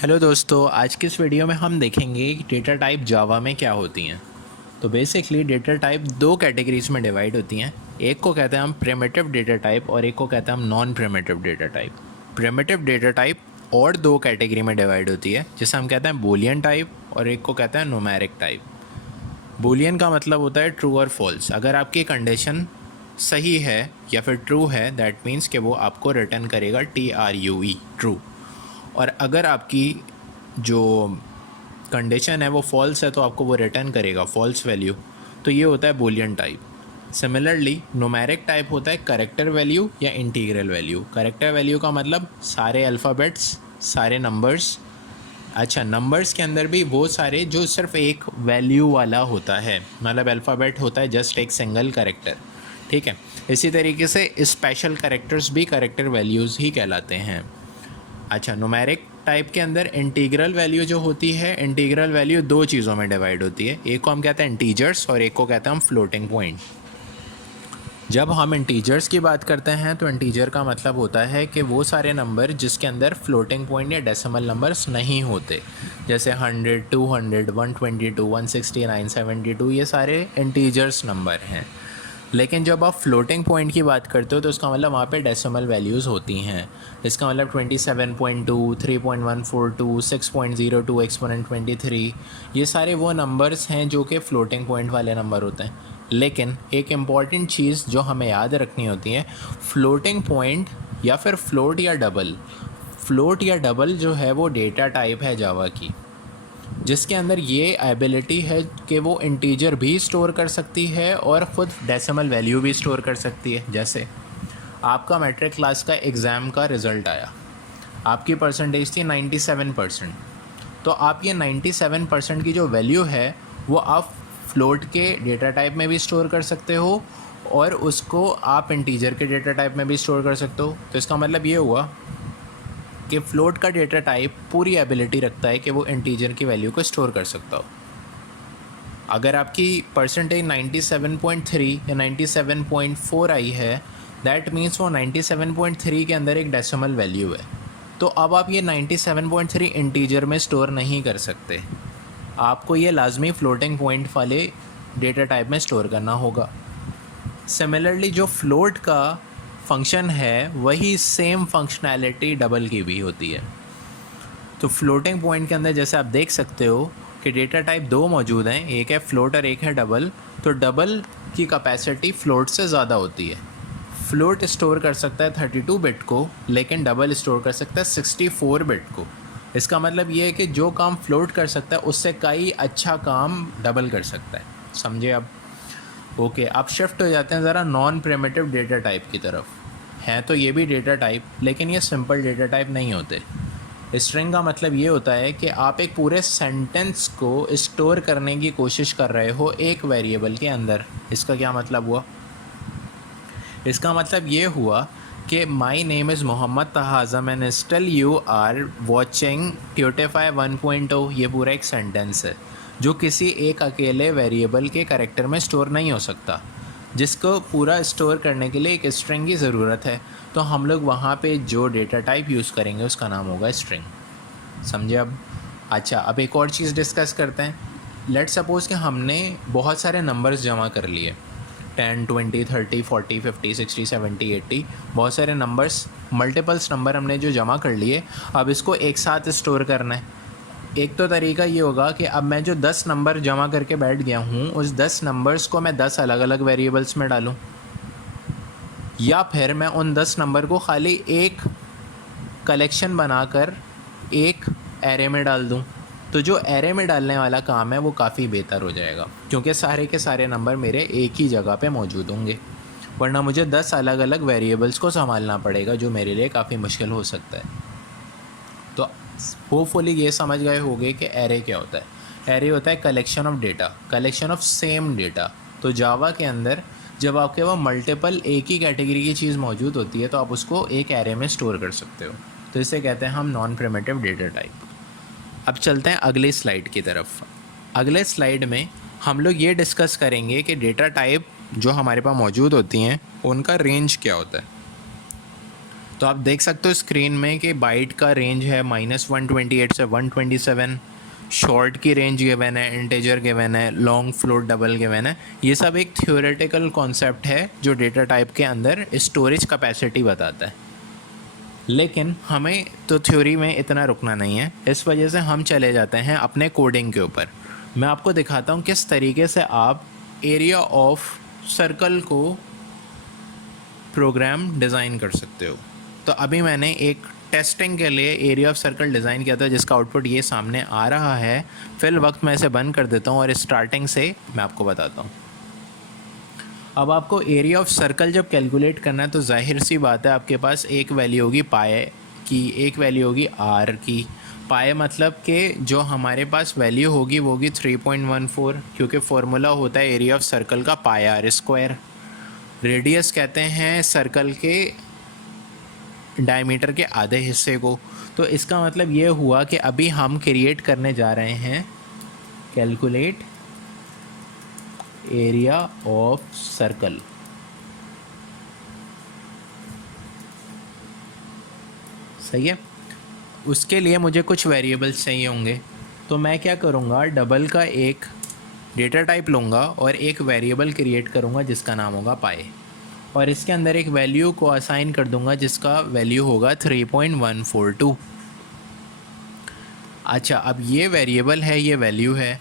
Hello दोस्तों, आज की इस वीडियो में हम देखेंगे कि डेटा टाइप जावा में क्या होती हैं। तो बेसिकली डेटा टाइप दो कैटेगरीज में डिवाइड होती हैं। एक को कहते हैं हम प्रिमिटिव डेटा टाइप और एक को कहते हैं हम non primitive data type. Primitive data type और दो कैटेगरी में डिवाइड होती है, जिसे हम कहते हैं बूलियन टाइप और एक को कहते हैं न्यूमेरिक टाइप। बूलियन का मतलब होता है ट्रू और फॉल्स। अगर आपकी कंडीशन सही है या फिर ट्रू है, दैट मीन्स कि वो आपको रिटर्न करेगा TRUE, ट्रू। और अगर आपकी जो कंडीशन है वो फॉल्स है तो आपको वो रिटर्न करेगा फॉल्स वैल्यू। तो ये होता है Boolean type. Similarly numeric type होता है करेक्टर वैल्यू या इंटीग्रल वैल्यू। करेक्टर वैल्यू का मतलब सारे अल्फ़ाबेट्स, सारे नंबर्स। अच्छा, नंबर्स के अंदर भी वो सारे जो सिर्फ एक वैल्यू वाला होता है, मतलब अल्फ़ाबेट होता है जस्ट एक सिंगल करेक्टर। ठीक है, इसी तरीके से स्पेशल करेक्टर्स भी करेक्टर वैल्यूज़ ही कहलाते हैं। अच्छा, न्यूमेरिक टाइप के अंदर इंटीग्रल वैल्यू जो होती है, इंटीग्रल वैल्यू दो चीज़ों में डिवाइड होती है। एक को हम कहते हैं इंटीजर्स और एक को कहते हैं हम फ्लोटिंग पॉइंट। जब हम इंटीजर्स की बात करते हैं तो इंटीजर का मतलब होता है कि वो सारे नंबर जिसके अंदर फ्लोटिंग पॉइंट या डेसिमल नंबर्स नहीं होते, जैसे 100, 200, 122, 169, 72, ये सारे इंटीजर्स नंबर हैं। लेकिन जब आप फ्लोटिंग पॉइंट की बात करते हो तो उसका मतलब वहाँ पे डेसिमल वैल्यूज़ होती हैं। इसका मतलब 27.2, 3.142, 6.02, एक्सपोनेंट 23, ये सारे वो नंबर्स हैं जो कि फ़्लोटिंग पॉइंट वाले नंबर होते हैं। लेकिन एक इम्पॉर्टेंट चीज़ जो हमें याद रखनी होती है, फ़्लोटिंग पॉइंट या फिर फ्लोट या डबल, फ्लोट या डबल जो है वो डेटा टाइप है जावा की, जिसके अंदर ये एबिलिटी है कि वो इंटीजर भी स्टोर कर सकती है और ख़ुद डेसिमल वैल्यू भी स्टोर कर सकती है। जैसे आपका मैट्रिक क्लास का एग्ज़ाम का रिज़ल्ट आया, आपकी परसेंटेज थी 97%। तो आप ये 97% की जो वैल्यू है वो आप फ्लोट के डेटा टाइप में भी स्टोर कर सकते हो और उसको आप इंटीजर के डेटा टाइप में भी स्टोर कर सकते हो। तो इसका मतलब ये हुआ कि फ़्लोट का डेटा टाइप पूरी एबिलिटी रखता है कि वो इंटीजर की वैल्यू को स्टोर कर सकता हो। अगर आपकी परसेंटेज 97.3 या 97.4 आई है, दैट मीन्स वो 97.3 के अंदर एक डेसिमल वैल्यू है। तो अब आप ये 97.3 इंटीजर में स्टोर नहीं कर सकते, आपको ये लाजमी फ्लोटिंग पॉइंट वाले डेटा टाइप में स्टोर करना होगा। सिमिलरली जो फ्लोट का फंक्शन है वही सेम फंक्शनैलिटी डबल की भी होती है। तो फ्लोटिंग पॉइंट के अंदर जैसे आप देख सकते हो कि डेटा टाइप दो मौजूद हैं, एक है फ्लोट और एक है डबल। तो डबल की कैपेसिटी फ्लोट से ज़्यादा होती है। फ्लोट स्टोर कर सकता है 32 बिट को, लेकिन डबल स्टोर कर सकता है 64 बिट को। इसका मतलब ये है कि जो काम फ्लोट कर सकता है उससे कई अच्छा काम डबल कर सकता है। समझे अब? ओके, अब शिफ्ट हो जाते हैं ज़रा नॉन प्रिमिटिव डेटा टाइप की तरफ। हैं तो ये भी डेटा टाइप, लेकिन ये सिंपल डेटा टाइप नहीं होते। स्ट्रिंग का मतलब ये होता है कि आप एक पूरे सेंटेंस को स्टोर करने की कोशिश कर रहे हो एक वेरिएबल के अंदर। इसका क्या मतलब हुआ? इसका मतलब ये हुआ कि my name is Mohammad Tahazam and still you are watching Tutify 1.0। ये पूरा एक सेंटेंस है जो किसी एक अकेले वेरिएबल के कैरेक्टर में स्टोर नहीं हो सकता, जिसको पूरा स्टोर करने के लिए एक स्ट्रिंग की ज़रूरत है। तो हम लोग वहाँ पे जो डेटा टाइप यूज़ करेंगे उसका नाम होगा स्ट्रिंग। समझे अब? अच्छा, अब एक और चीज़ डिस्कस करते हैं। लेट सपोज़ कि हमने बहुत सारे नंबर्स जमा कर लिए, 10, 20, 30, 40, 50, 60, 70, 80, बहुत सारे नंबर्स, मल्टीपल्स नंबर हमने जो जमा कर लिए। अब इसको एक साथ स्टोर करना है। एक तो तरीका ये होगा कि अब मैं जो 10 नंबर जमा करके बैठ गया हूँ, उस 10 नंबर्स को मैं 10 अलग अलग वेरिएबल्स में डालूँ, या फिर मैं उन 10 नंबर को खाली एक कलेक्शन बनाकर एक एरे में डाल दूँ। तो जो एरे में डालने वाला काम है वो काफ़ी बेहतर हो जाएगा, क्योंकि सारे के सारे नंबर मेरे एक ही जगह पे मौजूद होंगे। वरना मुझे 10 अलग अलग वेरिएबल्स को संभालना पड़ेगा, जो मेरे लिए काफ़ी मुश्किल हो सकता है। तो होपफुली ये समझ गए होंगे कि एरे क्या होता है। एरे होता है collection of data, collection of same data. तो जावा के अंदर जब आपके वहाँ मल्टीपल एक ही कैटेगरी की चीज़ मौजूद होती है तो आप उसको एक एरे में स्टोर कर सकते हो। तो इसे कहते हैं हम नॉन प्रिमिटिव डेटा टाइप। अब चलते हैं अगले स्लाइड की तरफ। अगले स्लाइड में हम लोग ये डिस्कस करेंगे कि डेटा टाइप जो हमारे पास मौजूद होती हैं उनका रेंज क्या होता है। तो आप देख सकते हो स्क्रीन में कि बाइट का रेंज है -128 से 127, शॉर्ट की रेंज गिवन है, इंटीजर गिवन है, लॉन्ग फ्लोट डबल गिवन है। ये सब एक थ्योरेटिकल कॉन्सेप्ट है जो डेटा टाइप के अंदर स्टोरेज कैपेसिटी बताता है, लेकिन हमें तो थ्योरी में इतना रुकना नहीं है। इस वजह से हम चले जाते हैं अपने कोडिंग के ऊपर। मैं आपको दिखाता हूँ किस तरीके से आप एरिया ऑफ सर्कल को प्रोग्राम डिज़ाइन कर सकते हो। तो अभी मैंने एक टेस्टिंग के लिए एरिया ऑफ सर्कल डिज़ाइन किया था जिसका आउटपुट ये सामने आ रहा है। फिल वक्त मैं इसे बंद कर देता हूँ और स्टार्टिंग से मैं आपको बताता हूँ। अब आपको एरिया ऑफ सर्कल जब कैलकुलेट करना है तो जाहिर सी बात है आपके पास एक वैल्यू होगी पाए की, एक वैल्यू होगी आर की। पाए मतलब कि जो हमारे पास वैल्यू होगी वो होगी 3.14, क्योंकि फार्मूला होता है एरिया ऑफ सर्कल का पाई आर स्क्वायर। रेडियस कहते हैं सर्कल के डायमीटर के आधे हिस्से को। तो इसका मतलब ये हुआ कि अभी हम क्रिएट करने जा रहे हैं कैलकुलेट एरिया ऑफ सर्कल। सही है। उसके लिए मुझे कुछ वेरिएबल्स चाहिए होंगे, तो मैं क्या करूँगा, डबल का एक डेटा टाइप लूँगा और एक वेरिएबल क्रिएट करूँगा जिसका नाम होगा पाई, और इसके अंदर एक वैल्यू को असाइन कर दूँगा जिसका वैल्यू होगा 3.142। अच्छा, अब ये वेरिएबल है, ये वैल्यू है,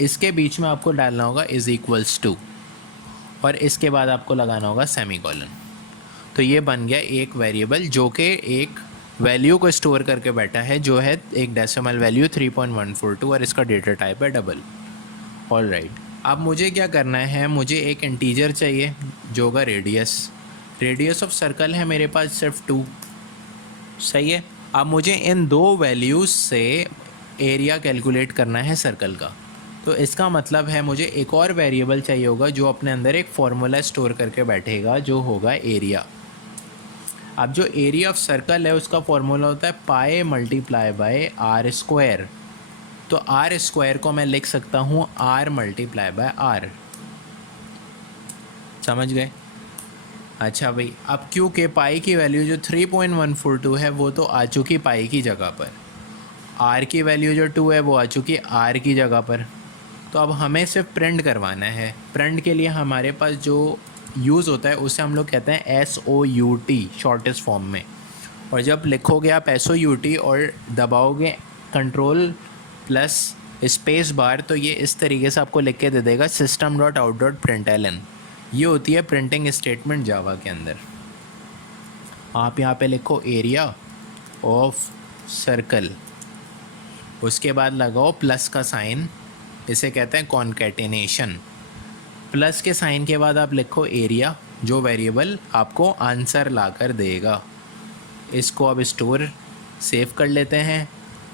इसके बीच में आपको डालना होगा =, और इसके बाद आपको लगाना होगा सेमीकोलन। तो ये बन गया एक वेरिएबल जो कि एक वैल्यू को स्टोर करके बैठा है, जो है एक डेसिमल वैल्यू 3.142, और इसका डेटा टाइप है डबल। ऑल राइट, अब मुझे क्या करना है, मुझे एक इंटीजर चाहिए जो होगा रेडियस ऑफ सर्कल है मेरे पास सिर्फ 2। सही है। अब मुझे इन दो वैल्यूज़ से एरिया कैलकुलेट करना है सर्कल का। तो इसका मतलब है मुझे एक और वेरिएबल चाहिए होगा जो अपने अंदर एक फार्मूला स्टोर करके बैठेगा जो होगा एरिया। अब जो एरिया ऑफ सर्कल है उसका फार्मूला होता है pi multiply by r square. तो आर स्क्वायर को मैं लिख सकता हूँ आर मल्टीप्लाई बाय आर। समझ गए। अच्छा भाई, अब क्योंकि पाई की वैल्यू जो 3.142 है वो तो आ चुकी पाई की जगह पर, आर की वैल्यू जो 2 है वो आ चुकी आर की जगह पर। तो अब हमें सिर्फ प्रिंट करवाना है। प्रिंट के लिए हमारे पास जो यूज़ होता है उसे हम लोग कहते हैं SOUT शॉर्टेस्ट फॉर्म में। और जब लिखोगे आप SOUT और दबाओगे Ctrl+स्पेस बार तो ये इस तरीके से आपको लिख के दे देगा system.out.println। ये होती है प्रिंटिंग स्टेटमेंट जावा के अंदर। आप यहाँ पे लिखो एरिया ऑफ सर्कल, उसके बाद लगाओ प्लस का साइन, इसे कहते हैं कॉन्कैटिनेशन। प्लस के साइन के बाद आप लिखो एरिया, जो वेरिएबल आपको आंसर ला कर देगा। इसको अब स्टोर सेव कर लेते हैं,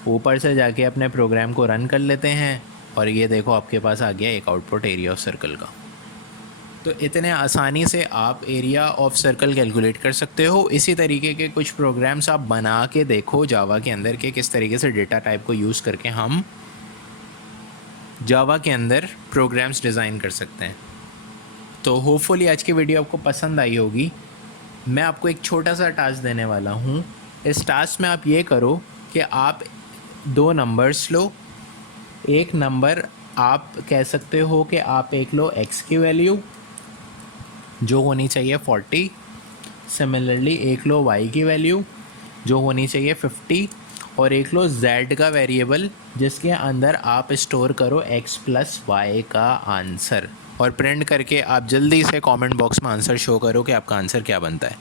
ऊपर से जाके अपने प्रोग्राम को रन कर लेते हैं, और ये देखो आपके पास आ गया एक आउटपुट एरिया ऑफ सर्कल का। तो इतने आसानी से आप एरिया ऑफ सर्कल कैलकुलेट कर सकते हो। इसी तरीके के कुछ प्रोग्राम्स आप बना के देखो जावा के अंदर के किस तरीके से डेटा टाइप को यूज़ करके हम जावा के अंदर प्रोग्राम्स डिज़ाइन कर सकते हैं। तो होपफुली आज की वीडियो आपको पसंद आई होगी। मैं आपको एक छोटा सा टास्क देने वाला हूँ। इस टास्क में आप ये करो कि आप दो नंबर्स लो। एक नंबर आप कह सकते हो कि आप एक लो x की वैल्यू जो होनी चाहिए 40, सिमिलरली एक लो y की वैल्यू जो होनी चाहिए 50, और एक लो z का वेरिएबल जिसके अंदर आप स्टोर करो x + y का आंसर, और प्रिंट करके आप जल्दी से कमेंट बॉक्स में आंसर शो करो कि आपका आंसर क्या बनता है।